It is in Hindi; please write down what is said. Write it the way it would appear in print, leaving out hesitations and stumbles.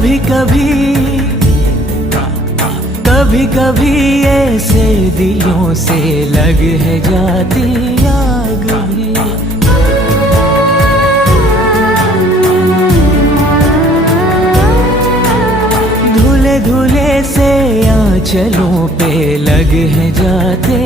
कभी कभी कभी कभी ऐसे दिलों से लग है जाती आग भी। धुले धुले से आंचलों पे लग है जाते